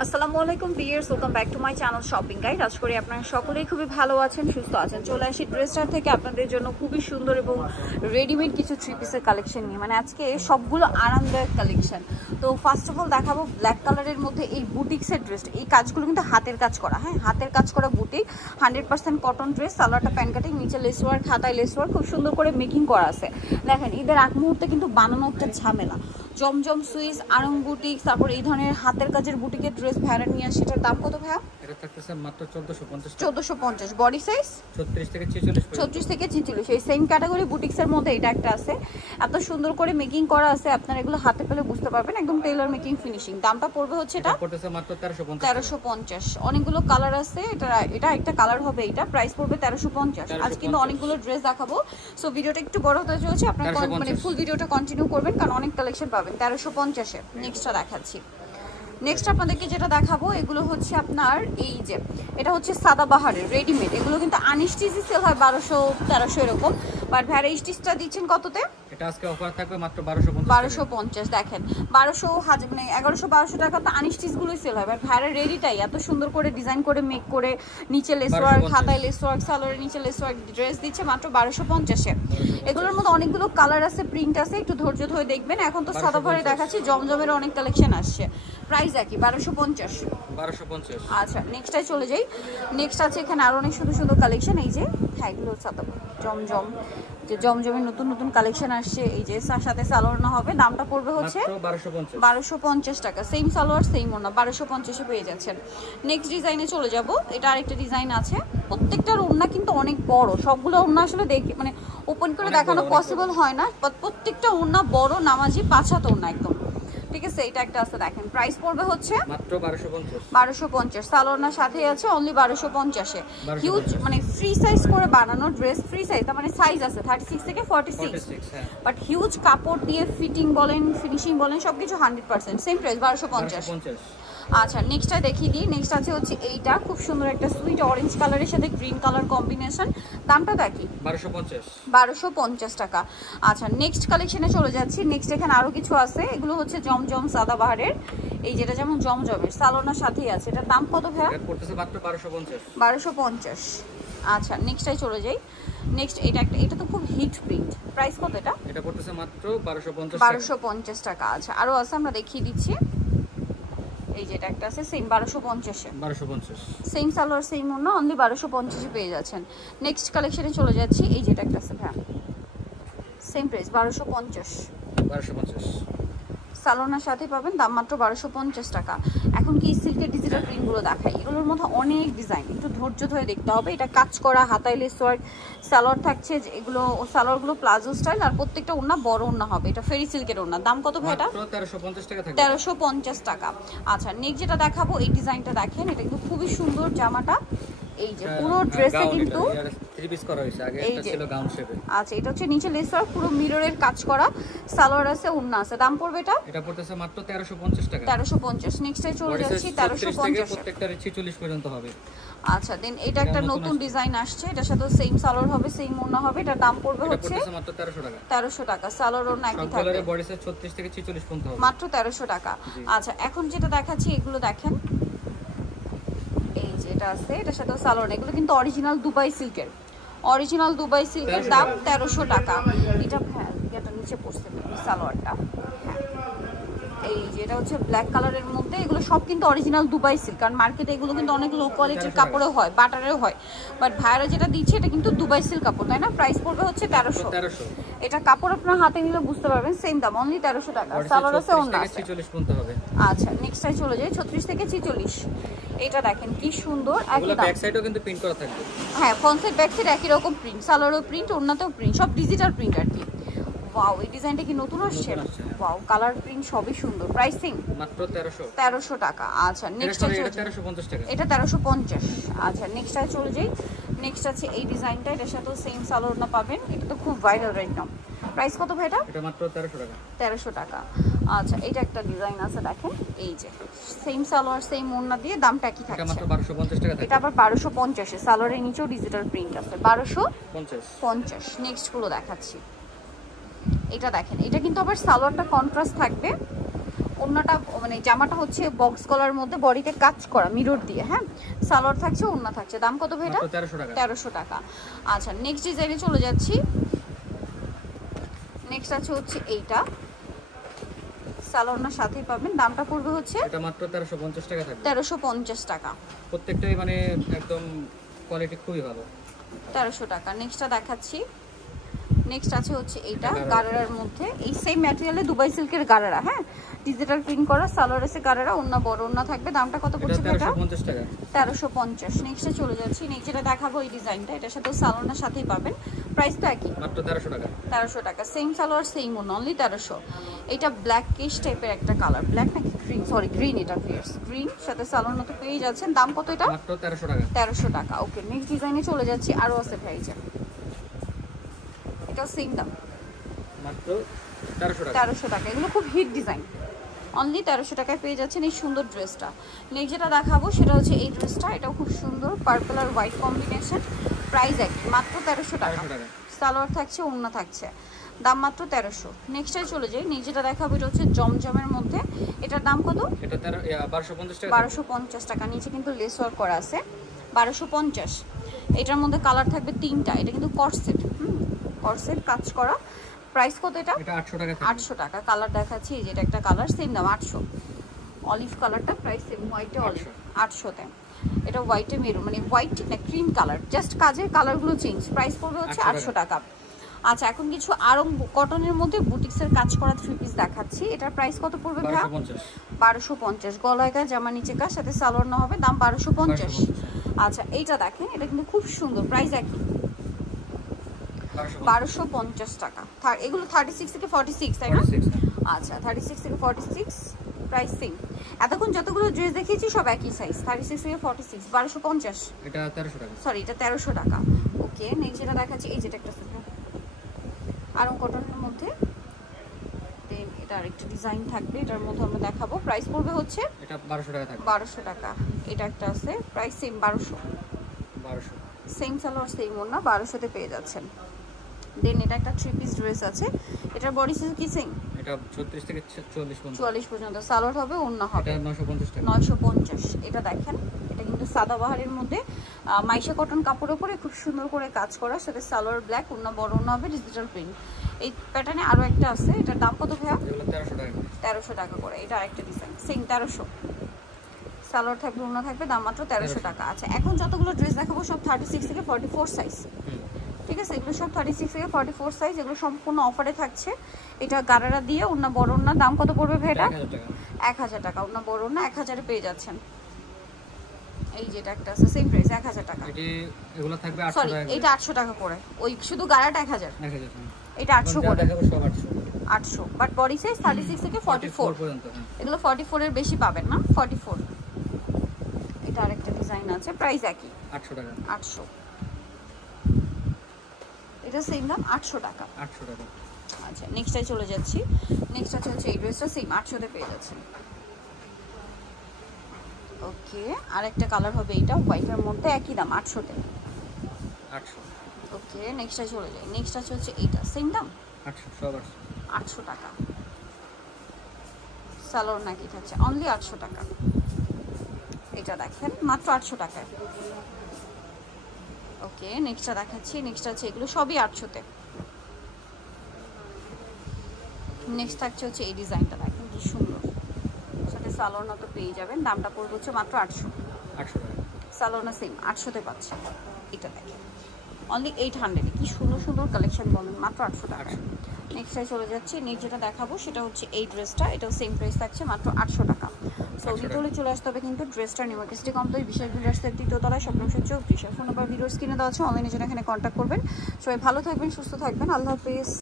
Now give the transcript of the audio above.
আসসালামু আলাইকুম viewers, welcome back to my channel shopping guide. আশা করি আপনারা সকলেই খুবই ভালো আছেন, সুস্থ আছেন। চলে আসি ড্রেসটার থেকে আপনাদের জন্য খুবই সুন্দর এবং রেডিমেড কিছু থ্রি পিসের কালেকশন নিয়ে, মানে আজকে সবগুলো আরামদায়ক কালেকশন। তো ফার্স্ট অফ অল দেখাবো ব্ল্যাক কালারের মধ্যে এই বুটিক্সের ড্রেস। এই কাজগুলো কিন্তু হাতের কাজ করা, হ্যাঁ হাতের কাজ করা বুটিক, 100% কটন ড্রেস। সালোয়ারটা প্যান কাটিং, নিচে লেস ওয়ার্ক, হাতায় লেস ওয়ার্ক, খুব সুন্দর করে মেকিং করা আছে। দেখেন ঈদের আগ মুহূর্তে কিন্তু বানানো একটা ঝামেলা। জমজম সুইস, আরং বুটিক, তারপর এই ধরনের হাতের কাজের বুটিকের ড্রেস ভাড়া নিয়ে আসে। এটার দাম কত ভাইয়া? এটা থাকতেছে মাত্র 1450 1450। বডি সাইজ 36 থেকে 46 36 থেকে 46। এই সেম ক্যাটাগরি বুটিক্সের মধ্যে এটা একটা আছে। এত সুন্দর করে মেকিং করা আছে, আপনারা এগুলো হাতে পেলে বুঝতে পারবেন, একদম টেইলর মেকিং ফিনিশিং। দামটা পড়বে হচ্ছে এটা পড়তেছে মাত্র 1350। অনেকগুলো কালার আছে, এটা একটা কালার হবে। এটা প্রাইস পড়বে 1350। আজ কিন্তু অনেকগুলো ড্রেস দেখাবো, সো ভিডিওটা একটু বড় হতে চলেছে, আপনারা মানে ফুল ভিডিওটা কন্টিনিউ করবেন কারণ অনেক কালেকশন পাবেন। 1350-এ নেক্সটটা দেখাচ্ছি। নেক্সট আপনাদেরকে যেটা দেখাবো এগুলো হচ্ছে আপনার এই যে এটা হচ্ছে সাদাবাহারের রেডিমেড। এগুলো কিন্তু আনস্টিচি সেল হয় 1200-1300 এরকম, বাট ভ্যারা স্টিচটা দিচ্ছেন কততে? এটা আজকে অফার থাকবে মাত্র 1250। 1250 দেখেন, 1200 মানে 1100-1200 টাকা তো আনস্টিচ গুলোই সেল হয়, বাট ভ্যারা রেডিটাই এত সুন্দর করে ডিজাইন করে মেক করে, নিচে লেস ওয়ার্ক, হাতায় লেস ওয়ার্ক, সালোয়ারের নিচে লেস ওয়ার্ক ড্রেস দিচ্ছে মাত্র 1250-এ। এগুলোর মধ্যে অনেকগুলো কালার আছে, প্রিন্ট আছে, একটু ধৈর্য ধরে দেখবেন। এখন তো সাদাবাহারে দেখাচ্ছি, জমজমের অনেক কালেকশন আসছে। প্রাইস একই 1250। আচ্ছা নেক্সটটাই চলে যাই। নেক্সট আছে এখানে আরো অনেক সুন্দর সুন্দর কালেকশন। এই যে হ্যাঁ এগুলো জমজম, যে জমজমের নতুন নতুন কালেকশন আসছে। এই যে সাথে সালোয়ার না হবে, দামটা পড়বে হচ্ছে 1250 টাকা। সেম সালোয়ার সেম ওড়না, 1250-এ পেয়ে যাচ্ছেন। নেক্সট ডিজাইনে চলে যাব। এটা আরেকটা ডিজাইন আছে, প্রত্যেকটার ওড়না কিন্তু অনেক বড়। সবগুলো ওড়না আসলে দেখে মানে ওপেন করে দেখানো পসিবল হয় না, প্রত্যেকটা ওড়না বড়, নামাজি 5 হাত ওড়না একদম, ঠিক আছে। এটা একটা আছে দেখেন, প্রাইস পড়বে হচ্ছে মাত্র 1250। সালোয়ার সাথে আছে অনলি 1250-এ। হিউজ মানে ফ্রি সাইজ করে বানানো ড্রেস, ফ্রি সাইজ তার মানে সাইজ আছে 36 থেকে 46, বাট হিউজ কাপড় দিয়ে ফিটিং বলেন, ফিনিশিং বলেন, সবকিছু 100%। Same price 1250। আচ্ছা নেক্সটটা দেখিয়ে দিই। নেক্সট আছে হচ্ছে এইটা, খুব সুন্দর একটা সুইট অরেঞ্জ কালারের সাথে গ্রিন কালার কম্বিনেশন। দামটা দেখি 1250 টাকা। আচ্ছা নেক্সট কালেকশনে চলে যাচ্ছি। নেক্সট এখানে আরো কিছু আছে, এগুলো হচ্ছে জমজম সাদাবাহারের। এই যেটা যেমন জমজমের সালোনার সাথেই আছে। এটার দাম কত ভাইয়া? এটা পড়তেছে মাত্র 1250। আচ্ছা নেক্সটটাই চলে যাই। নেক্সট এটা তো খুব হিট প্রিন্ট। প্রাইস কত এটা? এটা পড়তেছে মাত্র 1250 টাকা। আচ্ছা আরো আছে, আমরা দেখিয়ে দিচ্ছি। এই যে এটা একটা আছে সেম 1250-এ, সেম সালোয়ার সেম ওড়না, অনলি 1250-এ পেয়ে যাচ্ছেন। নেক্সট কালেকশনে চলে যাচ্ছি। এই যে এটা একটা আছে ভাই, সেম প্রাইস 1250। সালোনার সাথে পাবেন, দাম মাত্র 1250 টাকা। এখন কি সিল্কের ডিজিটাল প্রিন্টগুলো দেখাই, এগুলোর মধ্যে অনেক ডিজাইন, একটু ধৈর্য ধরে দেখতে হবে। এটা কাজ করা, হাতায় লেস ওয়ার্ক, সালোয়ার থাকছে এগুলো, সালোয়ারগুলো প্লাজো স্টাইল, আর প্রত্যেকটা ওড়না বড় ওড়না হবে। এটা ফেরি সিল্কের ওড়না। দাম কত ভাই এটা? 1350 টাকা। আচ্ছা নেক্সট যেটা দেখাবো, এই ডিজাইনটা দেখেন, এটা কিন্তু খুবই সুন্দর জামাটা। এই যে পুরো ড্রেসে কিন্তু থ্রি পিস করা হয়েছে, আগে এটা ছিল গাউন শেপে। আচ্ছা এটা হচ্ছে নিচে লেস ওয়ার্ক, পুরো মিররের কাজ করা, সালোয়ার আছে, ওড়না আছে। দাম পড়বে এটা পড়তেছে মাত্র 1350 টাকা। 1350। নেক্সটে চলে যাচ্ছি 1350, প্রত্যেকটার 46 পর্যন্ত হবে। আচ্ছা দেন এটা একটা নতুন ডিজাইন আসছে, এটার সাথে সেম সালোয়ার হবে, সেম ওড়না হবে। এটার দাম পড়বে হচ্ছে মাত্র 1300 টাকা। 1300 টাকা। সালোয়ার ওড়না একই থাকবে, বডি সাইজ 36 থেকে 46 পর্যন্ত হবে, মাত্র 1300 টাকা। আচ্ছা এখন যেটা দেখাচ্ছি এগুলো দেখেন, এই যে এটা আছে, এটার সাথে সালোয়ার, এগুলো কিন্তু অরিজিনাল দুবাই সিল্কের, অরিজিনাল দুবাই সিল্কের। দাম 1300 টাকা। এটা নিচে পড়ছে সালোয়ারটা, এই যেটা হচ্ছে ব্ল্যাক কালারের মধ্যে। এগুলো সব কিন্তু অরিজিনাল দুবাই সিল্ক, কারণ মার্কেটে এগুলো কিন্তু অনেক লো কোয়ালিটির কাপড়ও হয়, বাটারেও হয়, বাট ভাইরা যেটা দিচ্ছে এটা কিন্তু দুবাই সিল্ক কাপড়, তাই না? প্রাইস পড়বে হচ্ছে 1300। এটা কাপড় আপনার হাতে নিলে বুঝতে পারবেন, সেম দাম অনলি 1300 টাকা। সালোয়ার আছে, ওড়না আছে। আচ্ছা নেক্সটটাই চলে যাই, 36 থেকে 46। এটা দেখেন কি সুন্দর, একই দাম। ব্যাক সাইডও কিন্তু প্রিন্ট করা থাকবে, হ্যাঁ ফ্রন্ট সাইড ব্যাক সাইড একই রকম প্রিন্ট, সালোয়ারও প্রিন্ট, ওড়নাতেও প্রিন্ট, সব ডিজিটাল প্রিন্ট আর কি। ওয়াও এই ডিজাইনটা কি নতুন আসছে? ওয়াও কালার প্রিন্ট সবই সুন্দর। প্রাইসিং মাত্র 1300 টাকা। আচ্ছা নেক্সট এটা 1350 টাকা। এটা 1350। আচ্ছা নেক্সটটায় চলে যাই। নেক্সট আছে এই ডিজাইনটা, এটার সাথেও সেম সালোয়ার না পাবেন, এটা তো খুব ভাইরাল রাইট নাও। প্রাইস কত ভাই এটা? এটা মাত্র 1300 টাকা। 1300 টাকা। আচ্ছা এটা একটা ডিজাইন আছে দেখেন, এই যে সেম সালোয়ার সেম ওড়না দিয়ে, দামটা কি থাকছে? এটা মাত্র 1250 টাকা থাকে। এটা আবার 1250 এ, সালোয়ারের নিচেও ডিজিটাল প্রিন্ট আছে। 1250। নেক্সট গুলো দেখাচ্ছি। এটা দেখেন, এটা কিন্তু আবার সালোয়ারটা কন্ট্রাস্ট থাকবে, ওন্নাটা মানে জামাটা হচ্ছে বক্স গলার মধ্যে বডিতে কাজ করা মিরর দিয়ে, হ্যাঁ। সালোয়ার থাকছে, ওন্না থাকছে। দাম কত ভাই এটা? 1300 টাকা। আচ্ছা নেক্সট ডিজাইনে চলে যাচ্ছি। নেক্সট আছে হচ্ছে এইটা, সালোয়ারনার সাথেই পাবেন। দামটা পড়বে হচ্ছে এটা মাত্র 1350 টাকা থাকবে। 1350 টাকা। প্রত্যেকটাই মানে একদম কোয়ালিটি খুবই ভালো। 1300 টাকা। নেক্সটটা দেখাচ্ছি। নেক্সট আছে হচ্ছে এইটা গারারার মধ্যে, এই সেম ম্যাটেরিয়ালে দুবাই সিল্কের গারারা, হ্যাঁ, ডিজিটাল প্রিন্ট করা, সালোয়ার এসে গারারা, ওন্না বড় ওন্না থাকবে। দামটা কত পড়ছে এটা? 1350 টাকা। 1350। নেক্সটে চলে যাচ্ছি। নেক্সট যেটা দেখাবো এই ডিজাইনটা, এটার সাথে সালোয়ারের সাথেই পাবেন। প্রাইস তো একই, মাত্র 1300 টাকা। 1300 টাকা। সেম সালোয়ার সেম ওন্না, অনলি 1300। এটা ব্ল্যাক কিশ টাইপের একটা কালার, ব্ল্যাক নাকি গ্রিন, সরি গ্রিন, এটা ফিয়ার্স গ্রিন, সাথে সালোয়ার মতো পেয়ে যাচ্ছেন। দাম কত এটা? মাত্র 1300 টাকা। 1300 টাকা। ওকে নেক্সট ডিজাইনে চলে যাচ্ছি। আরো আছে প্রাইস, এটাও সেম দাম, মাত্র 1300 টাকা। 1300 টাকা। এগুলো খুব হিট ডিজাইন, অনলি 1300 টাকায় পেয়ে যাচ্ছেন এই সুন্দর ড্রেসটা। নেক্সট যেটা দেখাবো সেটা হচ্ছে এই ড্রেসটা, এটাও খুব সুন্দর, পার্পল আর হোয়াইট কম্বিনেশন। প্রাইস একই, মাত্র 1300 টাকা। সালোয়ার থাকছে, ওন্না থাকছে, দাম মাত্র 1300। নেক্সটে চলে যাই। নেক্সট যেটা দেখাবো এটা হচ্ছে জমজমের মধ্যে, এটার দাম কত? এটা 1250 টাকা। 1250 টাকা। নিচে কিন্তু লেস ওয়ার্ক করা আছে, 1250। এটার মধ্যে কালার থাকবে 3টা। এটা কিন্তু কটসেট, কটসেট কাজ করা। প্রাইস কত এটা? এটা 800 টাকা। 800 টাকা। কালার দেখাচ্ছি, এই যে এটা একটা কালার, সেম দাম 800। অলিভ কালারটা প্রাইস সেম, হোয়াইটে অলিভ 800-তে। এটা হোয়াইটে মেরুন, মানে হোয়াইট না ক্রিম কালার, জাস্ট কাজের কালারগুলো চেঞ্জ। প্রাইস পড়বে হচ্ছে 800 টাকা। আচ্ছা এখন কিছু আরং কটনের মধ্যে বুটিক্সের কাজ করা 3 পিস দেখাচ্ছি। এটার প্রাইস কত পড়বে ভাই? 1250। গলায় কাজ, জামা নিচে কাজ, সাথে সালোয়ার না হবে, দাম 1250। আচ্ছা এইটা দেখেন, এটা কিন্তু খুব সুন্দর, প্রাইস একই, 1250 টাকা। এগুলো 36 থেকে 46 তাই না? আচ্ছা 36 থেকে 46 প্রাইস সেম। এতক্ষণ যতগুলো ড্রেস দেখিয়েছি সব একই সাইজ, 36 থেকে 46, 1250। এটা 1300 টাকা। সরি এটা 1300 টাকা। ওকে নেক্সট যেটা দেখাচ্ছি, এই যেটা একটা আরং কটনের মধ্যে, দেন এটা আরেকটা ডিজাইন থাকবে, এটার মধ্যে আমরা দেখাবো। প্রাইস পড়বে হচ্ছে এটা 1200 টাকা থাকবে। 1200 টাকা। এটা একটা আছে, price same 1200। Same salwar same ওন্না, 1200-তে পেয়ে যাচ্ছেন। দেন এটা একটা 3 পিস ড্রেস আছে, এটার বডি সাইজ কি সেম? এটা 36 থেকে 44 পর্যন্ত। সালোয়ার হবে, ওন্না হবে। এটা 950 টাকা। 950। এটা দেখেন, এটা কিন্তু সাদাবাহারের মধ্যে মাইশা কটন কাপড়ের উপরে খুব সুন্দর করে কাজ করা, সাথে সালোয়ার ব্ল্যাক, ওন্না বড় ওন্না হবে, ডিজিটাল প্রিন্ট। এই প্যাটার্নে আরো একটা আছে, এটার দাম কত ভাইয়া? এগুলো 1300 টাকা। 1300 টাকা করে। এটা আরেকটা ডিজাইন, সেম 1300। সালোয়ার থাকবে, ওন্না থাকবে, দাম মাত্র 1300 টাকা। আচ্ছা এখন যতগুলো ড্রেস দেখাবো সব 36 থেকে 44 সাইজ, ঠিক আছে? এগুলো সব 36 থেকে 44 সাইজ, এগুলো সম্পূর্ণ অফারে থাকছে। এটা গারারা দিয়ে, ওন্না বড় ওন্না। দাম কত পড়বে ভাই এটা? 1000 টাকা। ওন্না বড় ওন্না 1000-এ পেয়ে যাচ্ছেন। এই যেটা একটা আছে সেম প্রাইস 1000 টাকা। এগুলো থাকবে 800 সরি টাকা। এটা 800 টাকা করে, ওই শুধু গারাটা 1000। 1000। এটা 800 করে। দেখাবো সব 800। 800 বাট বডি সাইজ 36 থেকে 44 পর্যন্ত। এগুলো 44 এর বেশি পাবেন না, 44। এটা আরেকটা ডিজাইন আছে, প্রাইস একই 800 টাকা। 800। এটা সেম দাম 800 টাকা। 800 টাকা। আচ্ছা নেক্সটে চলে যাচ্ছি। নেক্সট আছে হচ্ছে এই ড্রেসটা, সেম 800-তে পেয়ে যাচ্ছেন। ওকে আরেকটা কালার হবে, এটা হোয়াইটের মধ্যে, একই দাম 800-তে। 800। ওকে নেক্সটে চলে যাই। নেক্সট আছে হচ্ছে এইটা, সেম দাম 800, সব 800। 800 টাকা। সালোয়ার নাকি থাকছে, অনলি 800 টাকা। এটা দেখেন মাত্র 800 টাকায়। ওকে নেক্সটটা দেখাচ্ছি। নেক্সট আছে, এগুলো সবই 800-তে। নেক্সট থাকছে হচ্ছে এই ডিজাইনটা, দেখেন কি সুন্দর, সাথে সালোয়ার না তো পেয়ে যাবেন। দামটা পড়বে হচ্ছে মাত্র 800 টাকা। সালোয়ার না সেম 800-তে পাচ্ছেন। এটা দেখেন অনলি 800-এ, কি সুন্দর সুন্দর কালেকশন পাবেন মাত্র 800 টাকায়। নেক্সটে চলে যাচ্ছি। নেক্সট যেটা দেখাবো সেটা হচ্ছে এই ড্রেসটা, এটাও সেম প্রাইস থাকছে মাত্র 800 টাকা। সো ভিতরে চলে আসতে হবে কিন্তু ড্রেসটা নিউ মার্কেট সিটি কমপ্লেক্স বিশাল বিল্ডার্সের 3য় তলায়, স্বপ্ন 34। ফোন নাম্বার ভিডিওর স্ক্রিনে দেওয়া আছে, অনলাইনে জন্য এখানে কন্ট্যাক্ট করবেন। সবাই ভালো থাকবেন, সুস্থ থাকবেন, আল্লাহ হাফেজ।